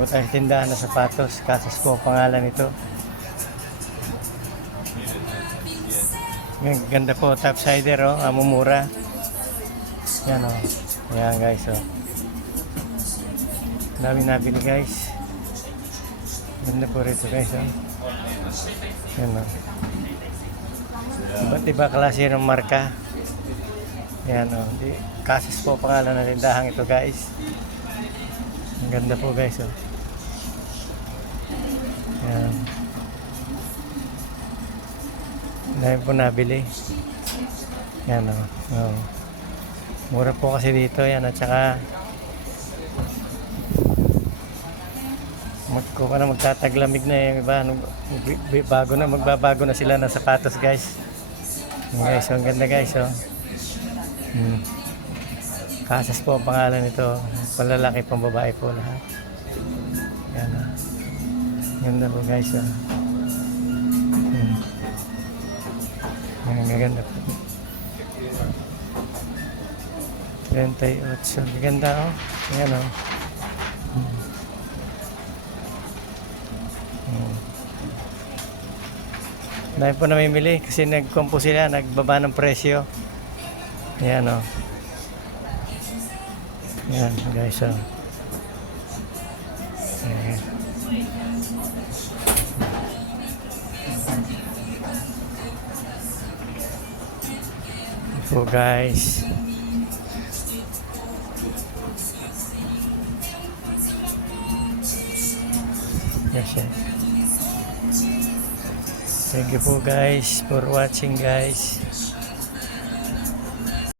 Buta tindahan na sapatos. Casas po ang pangalan nito. Ganda po, topsider oh, mumura. Yan oh. Yan guys oh. Dami nabili guys. Ganda po rito guys oh. Yan oh. Iba't iba klase ng marka. Yan oh. Casas po pangalan ng tindahan ito guys. Ang ganda po guys oh. Yan. Dahil po nabili. Yan o. Oh. Mura po kasi dito. Yan at saka magtataglamig na yung iba. Magbabago na sila ng sapatos guys. Yan guys. Ang ganda guys oh. Casas po ang pangalan nito. Palalaki pang babae po lahat. Yan o. Ganda po guys oh. Ang ganda po. 38. Ganda oh. Ayan oh. Dahil po namimili kasi nagkompo sila, nagbaba ng presyo. Ayan oh. Ayan guys oh. Ayan. So guys, yes, yes. Thank you po guys for watching guys.